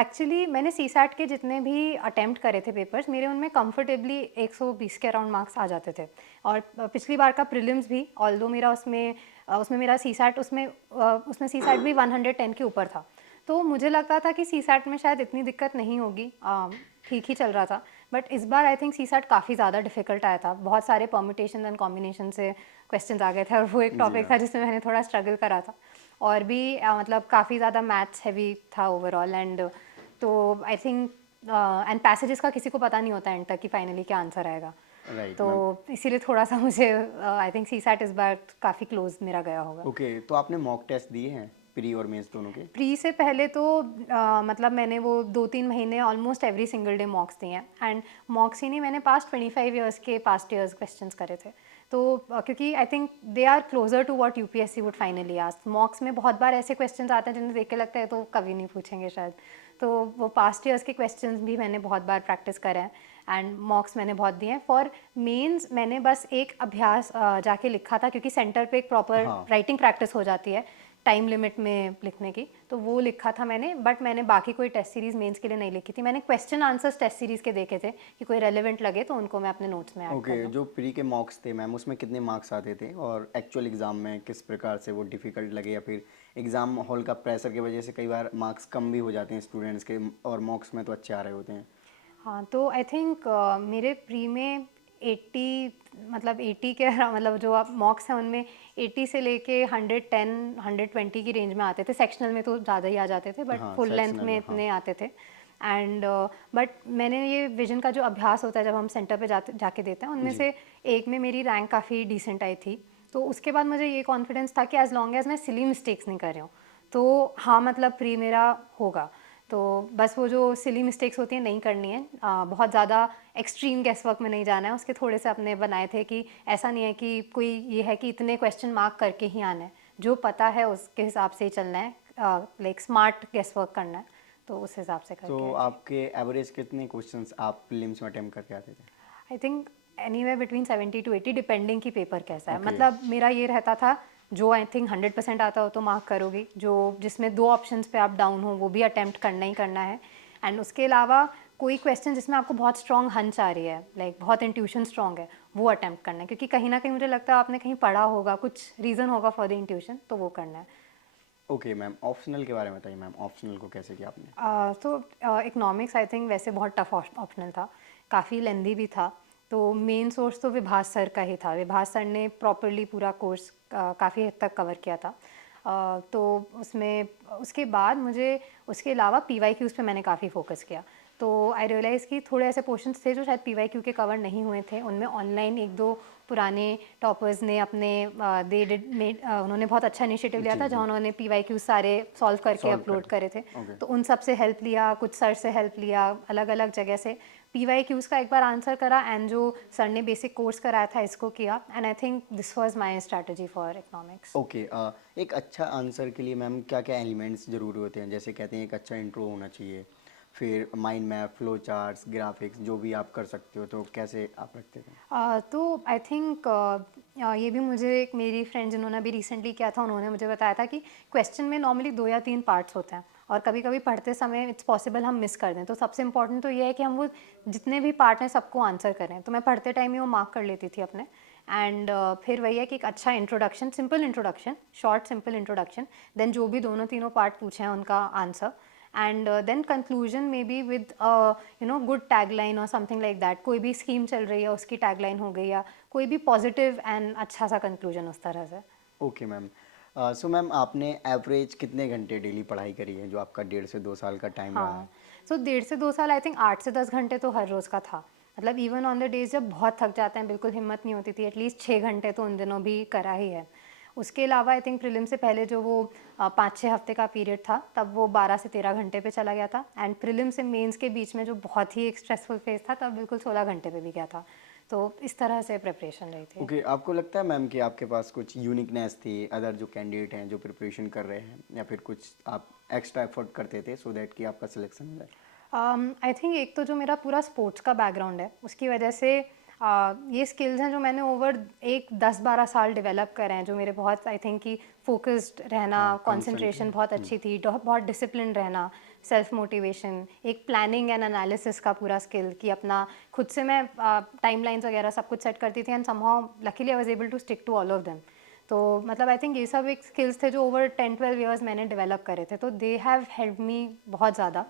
एक्चुअली मैंने सी सैट के जितने भी अटेम्प्ट करे थे पेपर्स, मेरे उनमें कंफर्टेबली 120 के अराउंड मार्क्स आ जाते थे। और पिछली बार का प्रीलिम्स भी, ऑल्दो मेरा उसमें मेरा सी सैट उसमें सी सैट भी 110 के ऊपर था, तो मुझे लगता था कि सी सैट में शायद इतनी दिक्कत नहीं होगी, ठीक ही चल रहा था। बट इस बार आई थिंक सी सैट काफ़ी ज़्यादा डिफिकल्ट आया था, बहुत सारे परम्यूटेशन एंड कॉम्बिनेशन से क्वेश्चंस आ गए थे, और वो एक जी टॉपिक हाँ। था जिसमें मैंने थोड़ा स्ट्रगल करा था। और भी मतलब काफ़ी ज़्यादा मैथ्स हैवी था ओवरऑल, एंड तो आई थिंक एंड पैसेजेस का किसी को पता नहीं होता एंड तक कि फाइनली क्या आंसर आएगा, राइट तो मैम। इसीलिए थोड़ा सा मुझे आई थिंक सी सैट इस बार काफ़ी क्लोज मेरा गया होगा। ओके तो आपने मॉक टेस्ट दिए हैं प्री और मेंस दोनों के? प्री से पहले तो मतलब मैंने वो 2-3 महीने almost every single day mocks दिए हैं, एंड मॉक्स ही नहीं, मैंने पास्ट 25 ईयर्स के पास्ट ईयर्स क्वेश्चंस करे थे। तो क्योंकि I think they are closer to what UPSC would finally ask. Mocks में बहुत बार ऐसे क्वेश्चंस आते हैं जिन्हें देख के लगता है तो कभी नहीं पूछेंगे शायद, तो वो पास्ट ईयर्स के क्वेश्चंस भी मैंने बहुत बार प्रैक्टिस करे हैं, एंड मॉक्स मैंने बहुत दिए हैं। फॉर मेंस मैंने बस एक अभ्यास जाके लिखा था, क्योंकि सेंटर पे एक प्रॉपर हाँ। राइटिंग प्रैक्टिस हो जाती है टाइम लिमिट में लिखने की, तो वो लिखा था मैंने, बट मैंने बाकी कोई टेस्ट सीरीज मेंस के लिए नहीं लिखी थी। मैंने क्वेश्चन आंसर्स टेस्ट सीरीज के देखे थे कि कोई रेलेवेंट लगे तो उनको मैं अपने नोट्स में ऐड कर ओके लूँ। जो प्री के मॉक्स थे मैम उसमें कितने मार्क्स आते थे, और एक्चुअल एग्ज़ाम में किस प्रकार से वो डिफ़िकल्ट लगे, या फिर एग्ज़ाम हॉल का प्रेशर की वजह से कई बार मार्क्स कम भी हो जाते हैं स्टूडेंट्स के और मॉक्स में तो अच्छे आ रहे होते हैं? हाँ, तो आई थिंक मेरे प्री में 80, मतलब 80 के मतलब जो आप मॉक्स हैं उनमें 80 से लेके 110 120 की रेंज में आते थे। सेक्शनल में तो ज़्यादा ही आ जाते थे, बट हाँ, फुल लेंथ सेक्शनल में में, हाँ। इतने आते थे। एंड बट मैंने ये विजन का जो अभ्यास होता है जब हम सेंटर पे जाके देते हैं, उनमें जी। से एक में मेरी रैंक काफ़ी डिसेंट आई थी। तो उसके बाद मुझे ये कॉन्फिडेंस था कि एज़ लॉन्ग एज़ मैं सिली मिस्टेक्स नहीं कर रही हूँ, तो हाँ, मतलब प्री मेरा होगा। तो बस वो जो सिली मिस्टेक्स होती हैं नहीं करनी है, बहुत ज़्यादा एक्सट्रीम गेस वर्क में नहीं जाना है। उसके थोड़े से अपने बनाए थे कि ऐसा नहीं है कि कोई ये है कि इतने क्वेश्चन मार्क करके ही आना है, जो पता है उसके हिसाब से ही चलना है, लाइक स्मार्ट गेस वर्क करना है, तो उस हिसाब से तो करके आई थी। आपके एवरेज कितने क्वेश्चंस आप प्रीलिम्स में अटेम्प्ट करके आते थे? I think anywhere between 70 to 80, depending कि पेपर कैसा है। ओके। मतलब मेरा ये रहता था, जो आई थिंक 100% आता हो तो मार्क करोगी, जो जिसमें दो ऑप्शंस पे आप डाउन हो वो भी अटेम्प्ट करना ही करना है। एंड उसके अलावा कोई क्वेश्चन जिसमें आपको बहुत स्ट्रॉन्ग हंच आ रही है, लाइक बहुत इंट्यूशन स्ट्रॉन्ग है, वो अटेम्प्ट करना है, क्योंकि कहीं ना कहीं मुझे लगता है आपने कहीं पढ़ा होगा, कुछ रीज़न होगा फॉर द इंट्यूशन, तो वो करना है। ओके मैम, ऑप्शनल के बारे में बताइए मैम, ऑप्शनल को कैसे किया आपने? तो इकोनॉमिक्स आई थिंक वैसे बहुत टफ ऑप्शनल था, काफ़ी लेंदी भी था। तो मेन सोर्स तो विभास सर का ही था। विभास सर ने प्रॉपरली पूरा कोर्स काफ़ी हद तक कवर किया था। तो उसमें उसके बाद मुझे उसके अलावा PYQs पे मैंने काफ़ी फोकस किया। तो आई रियलाइज़ कि थोड़े ऐसे पोर्शंस थे जो शायद PYQ के कवर नहीं हुए थे। उनमें ऑनलाइन एक दो पुराने टॉपर्स ने अपने दे डिड मेड उन्होंने बहुत अच्छा इनिशिएटिव लिया जी, था, जी। जहाँ उन्होंने PYQ सारे सॉल्व करके सॉल्व अपलोड करे थे। करें। ओके। तो उन सब से हेल्प लिया, कुछ सर से हेल्प लिया, अलग अलग जगह से PYQs का एक बार आंसर करा, एंड जो सर ने बेसिक कोर्स कराया था इसको किया। And I think this was my strategy for economics. Okay, एक अच्छा आंसर के लिए मैम क्या-क्या एलिमेंट्स ज़रूरी होते हैं? जैसे कहते हैं एक अच्छा इंट्रो होना चाहिए, फिर mind map, flow charts, graphics जो भी आप कर सकते हो, तो कैसे आप रखते थे? तो आई थिंक ये भी मुझे एक मेरी फ्रेंड जिन्होंने अभी रिसेंटली किया था, उन्होंने मुझे बताया था कि क्वेश्चन में नॉर्मली 2 या 3 पार्ट्स होते हैं, और कभी कभी पढ़ते समय इट्स पॉसिबल हम मिस कर दें। तो सबसे इंपॉर्टेंट तो ये है कि हम वो जितने भी पार्ट हैं सबको आंसर करें। तो मैं पढ़ते टाइम ही वो मार्क कर लेती थी अपने। एंड फिर वही है कि एक अच्छा introduction, simple introduction, short simple introduction, then जो भी दोनों तीनों पार्ट पूछे हैं उनका answer, and then conclusion may be with good tagline और समथिंग लाइक दैट। कोई भी स्कीम चल रही है उसकी टैगलाइन हो गई, या कोई भी पॉजिटिव एंड अच्छा सा कंक्लूजन उस तरह से। Okay ma'am. सो मैम आपने एवरेज कितने घंटे डेली पढ़ाई करी है, जो आपका 1.5 से 2 साल का टाइम रहा है? हाँ, सो 1.5 से 2 साल आई थिंक 8 से 10 घंटे तो हर रोज़ का था। मतलब इवन ऑन द डेज जब बहुत थक जाते हैं, बिल्कुल हिम्मत नहीं होती थी, एटलीस्ट 6 घंटे तो उन दिनों भी करा ही है। उसके अलावा आई थिंक प्रीलिम से पहले जो वो 5-6 हफ्ते का पीरियड था, तब वो 12 से 13 घंटे पे चला गया था। एंड प्रीलिम से मेंस के बीच में जो बहुत ही एक स्ट्रेसफुल फेज था, तब बिल्कुल 16 घंटे पे भी गया था। तो इस तरह से प्रिपरेशन रही थी। ओके, आपको लगता है मैम कि आपके पास कुछ यूनिकनेस थी अदर जो कैंडिडेट हैं जो प्रिपरेशन कर रहे हैं, या फिर कुछ आप एक्स्ट्रा एफर्ट करते थे सो दैट कि आपका सिलेक्शन हो जाए? आई थिंक एक तो जो मेरा पूरा स्पोर्ट्स का बैकग्राउंड है, उसकी वजह से ये स्किल्स हैं जो मैंने ओवर एक 10-12 साल डेवलप करे हैं, जो मेरे बहुत आई थिंक कि फोकस्ड रहना, हाँ, कंसंट्रेशन कंसंट्रेट। बहुत अच्छी थी, बहुत डिसिप्लिन रहना, सेल्फ मोटिवेशन, एक प्लानिंग एंड एनालिसिस का पूरा स्किल, कि अपना खुद से मैं टाइमलाइंस वगैरह सब कुछ सेट करती थी, and somehow luckily I was able to stick to all of them. तो मतलब आई थिंक ये सब एक स्किल्स थे जो ओवर 10-12 ईयर्स मैंने डेवलप करे थे, तो दे हैव हेल्प मी बहुत ज़्यादा।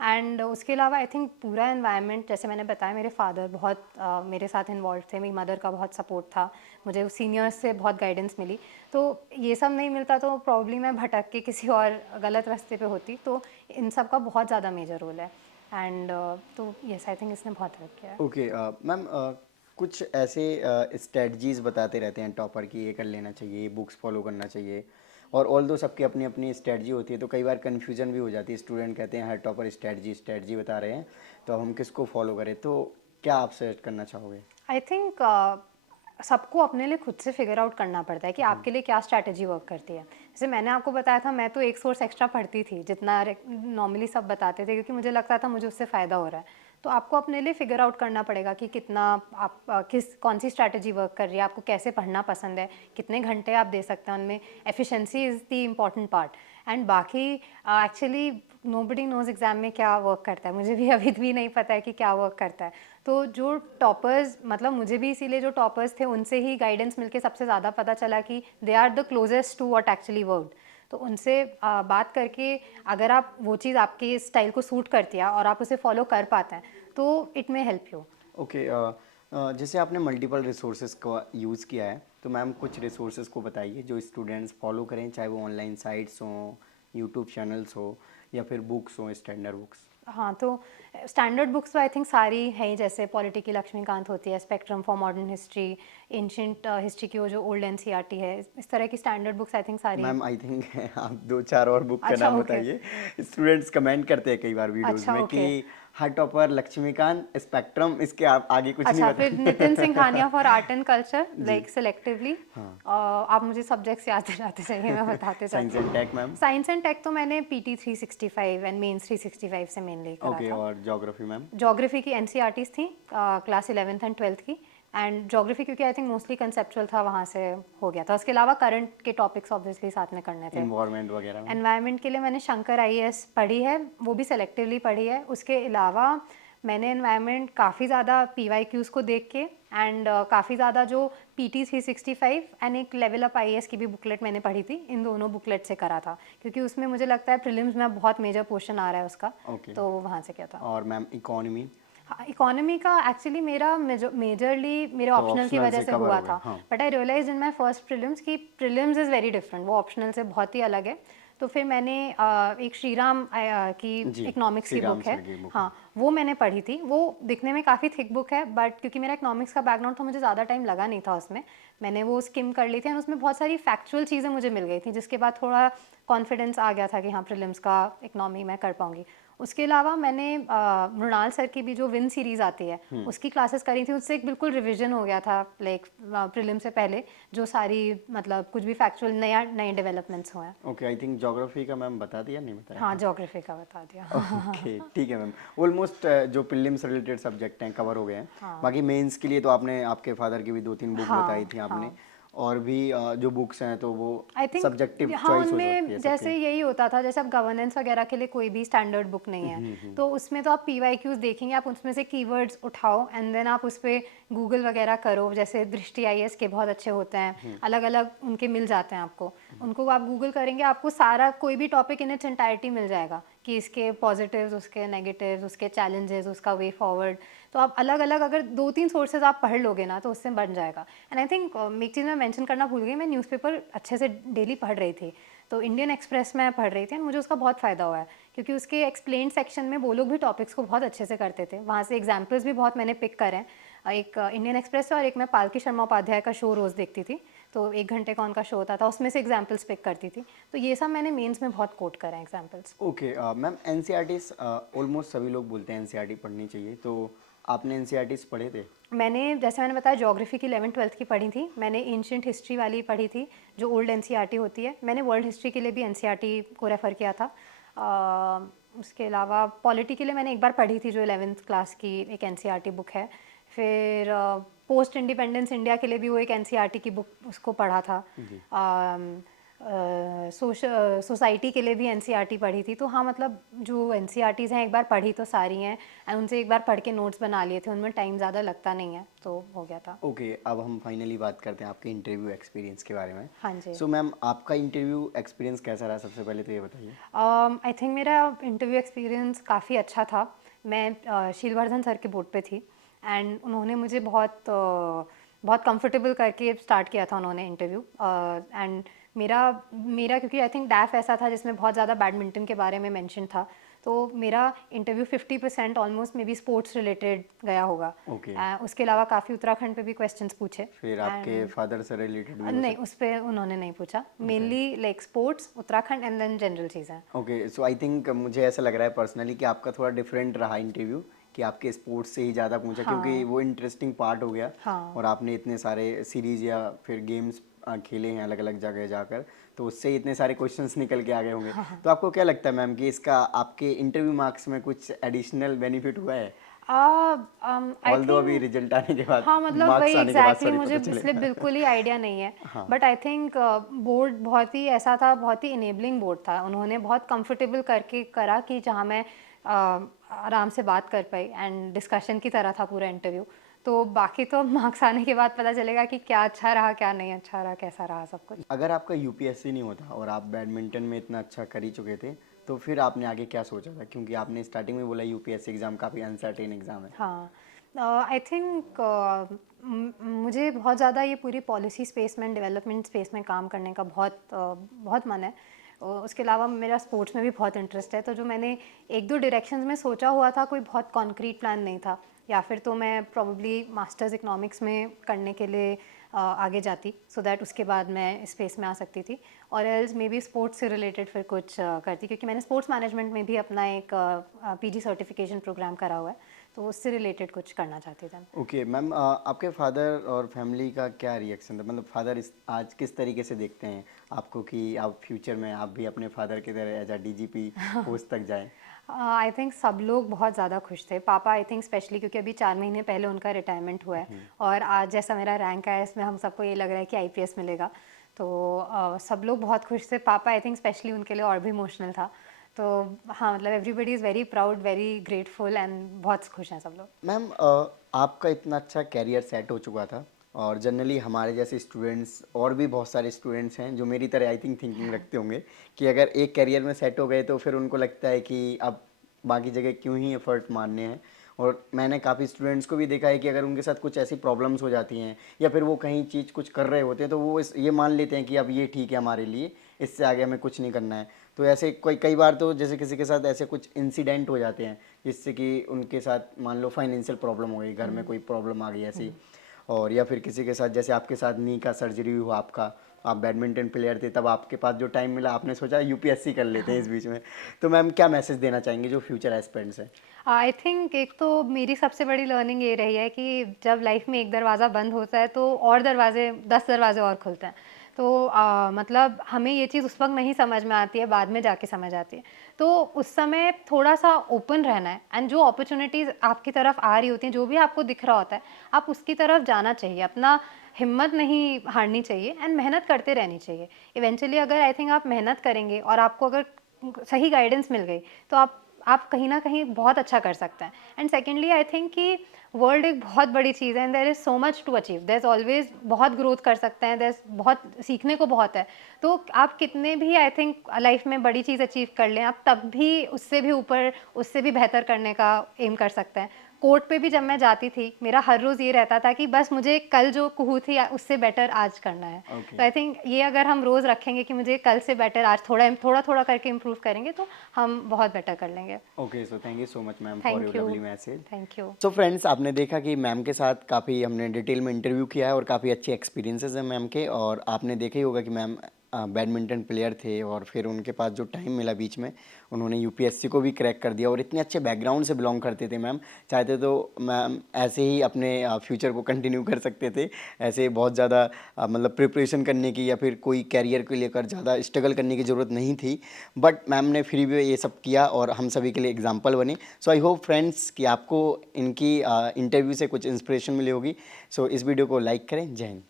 एंड उसके अलावा आई थिंक पूरा एनवायरनमेंट, जैसे मैंने बताया, मेरे फादर बहुत मेरे साथ इन्वॉल्व थे, मेरी मदर का बहुत सपोर्ट था, मुझे सीनियर्स से बहुत गाइडेंस मिली। तो ये सब नहीं मिलता तो प्रॉब्ली मैं भटक के किसी और गलत रास्ते पे होती। तो इन सब का बहुत ज़्यादा मेजर रोल है। एंड तो यस, आई थिंक इसने बहुत हेल्प किया है। ओके मैम, कुछ ऐसे स्ट्रेटजीज बताते रहते हैं टॉपर की, ये कर लेना चाहिए, ये बुक्स फॉलो करना चाहिए, और ऑल दो सबकी अपनी अपनी स्ट्रेटजी होती है, तो कई बार कन्फ्यूजन भी हो जाती है। स्टूडेंट कहते हैं हर टॉपर स्ट्रेटजी स्ट्रेटजी बता रहे हैं, तो अब हम किसको फॉलो करें, तो क्या आप सजेस्ट करना चाहोगे? आई थिंक सबको अपने लिए खुद से फिगर आउट करना पड़ता है कि आपके लिए क्या स्ट्रैटेजी वर्क करती है। जैसे मैंने आपको बताया था, मैं तो एक सोर्स एक्स्ट्रा पढ़ती थी जितना नॉर्मली सब बताते थे, क्योंकि मुझे लगता था मुझे उससे फ़ायदा हो रहा है। तो आपको अपने लिए फिगर आउट करना पड़ेगा कि कितना आप कौन सी स्ट्रैटेजी वर्क कर रही है, आपको कैसे पढ़ना पसंद है, कितने घंटे आप दे सकते हैं उनमें। Efficiency is the important part. And बाकी एक्चुअली नोबडी नोज़ एग्ज़ाम में क्या वर्क करता है, मुझे भी अभी भी नहीं पता है कि क्या वर्क करता है। तो जो टॉपर्स, मतलब मुझे भी इसीलिए जो टॉपर्स थे उनसे ही गाइडेंस मिलके सबसे ज़्यादा पता चला कि they are the closest to what actually worked. तो उनसे बात करके अगर आप वो चीज़ आपके स्टाइल को सूट करती है और आप उसे फॉलो कर पाते हैं, तो it may help you. Okay, जैसे आपने मल्टीपल रिसोर्सेज का यूज़ किया है, तो मैम कुछ रिसोर्सेज को बताइए जो स्टूडेंट्स फॉलो करें, चाहे वो ऑनलाइन साइट्स हों, यूट्यूब चैनल्स हो या फिर बुक्स हों, स्टैंडर्ड बुक्स। हाँ, तो स्टैंडर्ड बुक्स तो आई थिंक सारी हैं ही, जैसे पॉलिटी की लक्ष्मीकांत होती है, spectrum for modern history, ancient history की वो जो ओल्ड एनसीईआरटी है, इस तरह की स्टैंडर्ड बुक्स आई थिंक सारी। मैम आई थिंक आप दो चार और बुक का अच्छा, नाम ओके। बताइए। स्टूडेंट्स कमेंट करते हैं कई बार वीडियोस अच्छा, में कि ओके। हर टॉपर लक्ष्मीकांत, स्पेक्ट्रम, इसके आप आगे कुछ नहीं अच्छा, फिर नितिन बताएंगे। Singhania for art and culture, जी। Like selectively. हाँ। आप मुझे सब्जेक्ट्स याद दिलाते जाइए, मैं बताते साइंस जाती एंड हूँ। Tech ma'am. Science and tech तो मैंने पीटी 365 एंड मेंस 365 से मेनली करा ओके, था। और ज्योग्राफी मैम। ज्योग्राफी की एनसीईआरटीज़ थी क्लास 11th एंड 12th की। एंड ज्योग्राफी क्योंकि आई थिंक मोस्टली कंसेप्चुअल था, वहाँ से हो गया था। उसके अलावा करंट के टॉपिक्स ऑब्वियसली साथ में करने थे। इन्वायरमेंट वगैरह मैम। एनवायरनमेंट के लिए मैंने शंकर आईएएस पढ़ी है, वो भी सेलेक्टिवली पढ़ी है। उसके अलावा मैंने एनवायरनमेंट काफ़ी ज़्यादा पीवाईक्यूज़ को देख के एंड काफ़ी ज़्यादा जो पीटी 365 एंड एक लेवल अप आईएएस की भी बुकलेट मैंने पढ़ी थी, इन दोनों बुकलेट से करा था, क्योंकि उसमें मुझे लगता है प्रीलिम्स में बहुत मेजर पोर्शन आ रहा है उसका। ओके। तो वहाँ से क्या था। और मैम इकोनॉमी। हाँ, इकोनॉमी का एक्चुअली मेरा मेजरली मेरे तो ऑप्शनल की ऑप्शनल वजह से से कवर हुआ हो गया, था। हाँ। But I realise in my first prelims कि प्रीलिम्स इज़ वेरी डिफरेंट, वो ऑप्शनल से बहुत ही अलग है। तो फिर मैंने एक श्रीराम की जी, इकोनॉमिक्स श्री की राम बुक है। सर की बुक है। हाँ, वो मैंने पढ़ी थी। वो दिखने में काफ़ी थिक बुक है, बट क्योंकि मेरा इकोनॉमिक्स का बैकग्राउंड था, मुझे ज़्यादा टाइम लगा नहीं था उसमें। मैंने वो स्किम कर ली थी और उसमें बहुत सारी फैक्चुअल चीज़ें मुझे मिल गई थी, जिसके बाद थोड़ा कॉन्फिडेंस आ गया था कि हाँ, प्रीलिम्स का इकोनॉमी मैं कर पाऊंगी। उसके अलावा मैंने मृणाल सर की भी जो विन सीरीज़ आती है उसकी क्लासेस करी थी। उससे एक बिल्कुल रिवीजन हो गया था, लाइक प्रीलिम से पहले जो सारी मतलब कुछ भी फैक्चुअल नए डेवलपमेंट्स हुए हैं। ओके, आई थिंक ज्योग्राफी का मैम बता दिया, नहीं बताया। हाँ, ज्योग्राफी का बता दिया। ओके, ठीक है मैम। ऑलमोस्ट जो प्रीलिम्स रिलेटेड सब्जेक्ट हैं कवर हो गए हैं। हाँ, बाकी मेंस के लिए तो आपने आपके फादर की भी दो तीन बुक बताई हाँ, थी आपने, हाँ। और भी जो बुक्स हैं तो वो आई थिंक सब्जेक्टिव हाँ, चॉइस हो सकती है उनमें सबके। जैसे यही होता था, जैसे अब गवर्नेंस वगैरह के लिए कोई भी स्टैंडर्ड बुक नहीं है, तो उसमें तो आप पीवाईक्यूज देखेंगे, आप उसमें से कीवर्ड्स उठाओ एंड देन आप उस पर गूगल वगैरह करो। जैसे दृष्टि आईएएस के बहुत अच्छे होते हैं, अलग अलग उनके मिल जाते हैं आपको। उनको आप गूगल करेंगे, आपको सारा कोई भी टॉपिक इन इट्स एंटायरिटी मिल जाएगा कि इसके पॉजिटिव्स, उसके नेगेटिव्स, उसके चैलेंजेस, उसका वे फॉरवर्ड। तो आप अलग अलग अगर 2-3 सोर्सेज आप पढ़ लोगे ना, तो उससे बन जाएगा। एंड आई थिंक एक चीज़ मैं मेंशन करना भूल गई, मैं न्यूज़पेपर अच्छे से डेली पढ़ रही थी, तो इंडियन एक्सप्रेस में पढ़ रही थी एंड मुझे उसका बहुत फ़ायदा हुआ है, क्योंकि उसके एक्सप्लेन सेक्शन में वो लोग भी टॉपिक्स को बहुत अच्छे से करते थे। वहाँ से एग्जाम्पल्स भी बहुत मैंने पिक करे हैं। एक इंडियन एक्सप्रेस और एक मैं पालकी शर्मा उपाध्याय का शो रोज़ देखती थी, तो 1 घंटे का उनका शो होता था, उसमें से एग्जाम्पल्स पिक करती थी। तो ये सब मैंने मेंस में बहुत कोट करा है examples. Okay ma'am, NCERTs almost सभी लोग बोलते हैं एनसीईआरटी पढ़नी चाहिए, तो आपने एनसीईआरटीज पढ़े थे? मैंने बताया ज्योग्राफी की 11th-12th की पढ़ी थी। मैंने एंशिएंट हिस्ट्री वाली पढ़ी थी, जो ओल्ड एनसीईआरटी होती है। मैंने वर्ल्ड हिस्ट्री के लिए भी एनसीईआरटी को रेफ़र किया था। उसके अलावा पॉलिटी के लिए मैंने एक बार पढ़ी थी, जो 11th क्लास की एक एनसीईआरटी बुक है। फिर पोस्ट इंडिपेंडेंस इंडिया के लिए भी वो एक एनसीईआरटी की बुक, उसको पढ़ा था। सोसाइटी के लिए भी एनसीईआरटी पढ़ी थी। तो हाँ, मतलब जो एनसीईआरटीज़ हैं एक बार पढ़ी तो सारी हैं, एंड उनसे एक बार पढ़ के नोट्स बना लिए थे, उनमें टाइम ज़्यादा लगता नहीं है, तो हो गया था। ओके, अब हम फाइनली बात करते हैं आपके इंटरव्यू एक्सपीरियंस के बारे में। हाँ जी। सो मैम, आपका इंटरव्यू एक्सपीरियंस कैसा रहा, सबसे पहले तो ये बताइए। आई थिंक मेरा इंटरव्यू एक्सपीरियंस काफ़ी अच्छा था। मैं शीलवर्धन सर के बोर्ड पे थी एंड उन्होंने मुझे बहुत कंफर्टेबल करके स्टार्ट किया था उन्होंने इंटरव्यू। एंड मेरा मेरा क्योंकि आई थिंक डैफ ऐसा था जिसमें बहुत ज़्यादा बैडमिंटन के बारे में मेंशन था, तो मेरा interview 50% almost may be sports related गया होगा। ओके। उसके अलावा काफ़ी उत्तराखंड पे भी क्वेश्चंस पूछे। फिर आपके फादर से रिलेटेड भी हो नहीं, उस पर उन्होंने नहीं पूछा। Mainly like sports, Uttarakhand and then general चीज़ें। ओके, सो आई थिंक मुझे ऐसा लग रहा है पर्सनली कि आपका थोड़ा डिफरेंट रहा इंटरव्यू, कि आपके स्पोर्ट्स से ही ज़्यादा पूछा, क्योंकि वो इंटरेस्टिंग पार्ट हो गया। हाँ। और आपने इतने सारे सीरीज या फिर गेम्स खेले हैं अलग अलग जगह जाकर, तो उससे इतने सारे क्वेश्चंस निकल के आ गए होंगे। तो आपको क्या लगता है मैम कि इसका आपके इंटरव्यू मार्क्स में कुछ एडिशनल बेनिफिट हुआ है? आई ऑल्दो अभी थिंक रिजल्ट आने के बाद, हाँ, मतलब मार्क्स वही आने के बाद एग्जैक्टली सॉरी, मुझे पता इसलिए चलेगा। बिल्कुल ही आइडिया नहीं है। हाँ। बट आई थिंक बोर्ड बहुत ही ऐसा था, बहुत ही इनेबलिंग बोर्ड था। उन्होंने बहुत कंफर्टेबल करके करा कि जहाँ मैं आराम से बात कर पाई, एंड डिस्कशन की तरह था पूरा इंटरव्यू। तो बाकी तो मार्क्स आने के बाद पता चलेगा कि क्या अच्छा रहा, क्या नहीं अच्छा रहा, कैसा रहा सब कुछ। अगर आपका यूपीएससी नहीं होता और आप बैडमिंटन में इतना अच्छा कर ही चुके थे, तो फिर आपने आगे क्या सोचा था, क्योंकि आपने स्टार्टिंग में बोला यूपीएससी एग्ज़ाम काफ़ी अनसर्टेन एग्ज़ाम है। हाँ, आई थिंक मुझे बहुत ज़्यादा ये पूरी पॉलिसी स्पेस में, डेवलपमेंट स्पेस में काम करने का बहुत मन है। उसके अलावा मेरा स्पोर्ट्स में भी बहुत इंटरेस्ट है, तो जो मैंने एक दो डायरेक्शंस में सोचा हुआ था, कोई बहुत कॉन्क्रीट प्लान नहीं था। या फिर तो मैं प्रॉब्ली मास्टर्स इकोनॉमिक्स में करने के लिए आगे जाती, सो दैट उसके बाद मैं इस स्पेस में आ सकती थी, और एल्स मे बी स्पोर्ट्स से रिलेटेड फिर कुछ करती, क्योंकि मैंने स्पोर्ट्स मैनेजमेंट में भी अपना एक पीजी सर्टिफिकेशन प्रोग्राम करा हुआ है, तो उससे रिलेटेड कुछ करना चाहती थी। ओके मैम, आपके फादर और फैमिली का क्या रिएक्शन था, मतलब फादर इस आज किस तरीके से देखते हैं आपको कि आप फ्यूचर में आप भी अपने फादर की तरह एज अ डीजीपी पोस्ट तक जाएं? आई थिंक सब लोग बहुत ज़्यादा खुश थे, पापा आई थिंक स्पेशली, क्योंकि अभी 4 महीने पहले उनका रिटायरमेंट हुआ है, और आज जैसा मेरा रैंक आया इसमें हम सबको ये लग रहा है कि आईपीएस मिलेगा, तो सब लोग बहुत खुश थे। पापा आई थिंक स्पेशली उनके लिए और भी इमोशनल था। तो हाँ, मतलब everybody is very proud, very grateful, and बहुत खुश हैं सब लोग। मैम, आपका इतना अच्छा कैरियर सेट हो चुका था, और जनरली हमारे जैसे स्टूडेंट्स और भी बहुत सारे स्टूडेंट्स हैं जो मेरी तरह आई थिंक थिंकिंग रखते होंगे कि अगर एक कैरियर में सेट हो गए तो फिर उनको लगता है कि अब बाकी जगह क्यों ही एफर्ट मारने हैं। और मैंने काफ़ी स्टूडेंट्स को भी देखा है कि अगर उनके साथ कुछ ऐसी प्रॉब्लम्स हो जाती हैं या फिर वो कहीं चीज़ कुछ कर रहे होते हैं तो वो ये मान लेते हैं कि अब ये ठीक है हमारे लिए, इससे आगे हमें कुछ नहीं करना है। तो ऐसे कई बार तो जैसे किसी के साथ ऐसे कुछ इंसिडेंट हो जाते हैं जिससे कि उनके साथ मान लो फाइनेंशियल प्रॉब्लम हो गई, घर में कोई प्रॉब्लम आ गई ऐसी, और या फिर किसी के साथ जैसे आपके साथ नी का सर्जरी हुआ आपका, आप बैडमिंटन प्लेयर थे, तब आपके पास जो टाइम मिला आपने सोचा यूपीएससी कर लेते हैं इस बीच में। तो मैम क्या मैसेज देना चाहेंगे जो फ्यूचर एस्पिरेंट्स हैं? आई थिंक एक तो मेरी सबसे बड़ी लर्निंग ये रही है कि जब लाइफ में एक दरवाज़ा बंद होता है तो और दरवाजे 10 दरवाजे और खुलते हैं। तो मतलब हमें ये चीज़ उस वक्त नहीं समझ में आती है, बाद में जाके समझ आती है। तो उस समय थोड़ा सा ओपन रहना है, एंड जो अपॉर्चुनिटीज़ आपकी तरफ आ रही होती हैं, जो भी आपको दिख रहा होता है, आप उसकी तरफ जाना चाहिए। अपना हिम्मत नहीं हारनी चाहिए, एंड मेहनत करते रहनी चाहिए। इवेंचुअली अगर आई थिंक आप मेहनत करेंगे और आपको अगर सही गाइडेंस मिल गई, तो आप कहीं ना कहीं बहुत अच्छा कर सकते हैं। एंड सेकेंडली आई थिंक कि वर्ल्ड एक बहुत बड़ी चीज़ है, and there is so much to achieve, there is always बहुत ग्रोथ कर सकते हैं, देयर इज़ बहुत सीखने को बहुत है। तो आप कितने भी आई थिंक लाइफ में बड़ी चीज़ अचीव कर लें, आप तब भी उससे भी ऊपर, उससे भी बेहतर करने का एम कर सकते हैं। कोर्ट पे भी जब मैं जाती थी, मेरा हर रोज़ ये रहता था कि बस मुझे कल जो कुहू थी उससे बेटर आज करना है। ओके। तो आई थिंक ये अगर हम रोज़ रखेंगे कि मुझे कल से बेटर आज थोड़ा थोड़ा थोड़ा करके इम्प्रूव करेंगे, तो हम बहुत बेटर कर लेंगे। Okay, so thank you so much ma'am for thank your you. Lovely message. Thank you. So friends, आपने देखा कि मैम के साथ काफ़ी हमने डिटेल में इंटरव्यू किया है और काफ़ी अच्छे एक्सपीरियंसेस हैं मैम के, और आपने देखा ही होगा कि मैम बैडमिंटन प्लेयर थे और फिर उनके पास जो टाइम मिला बीच में उन्होंने यूपीएससी को भी क्रैक कर दिया, और इतने अच्छे बैकग्राउंड से बिलोंग करते थे मैम। चाहते तो मैम ऐसे ही अपने फ्यूचर को कंटिन्यू कर सकते थे, ऐसे बहुत ज़्यादा मतलब प्रिपरेशन करने की या फिर कोई कैरियर को लेकर ज़्यादा स्ट्रगल करने की ज़रूरत नहीं थी, बट मैम ने फिर भी ये सब किया और हम सभी के लिए एग्जाम्पल बने। सो आई होप फ्रेंड्स कि आपको इनकी इंटरव्यू से कुछ इंस्पिरेशन मिली होगी। सो इस वीडियो को लाइक करें। जय हिंद।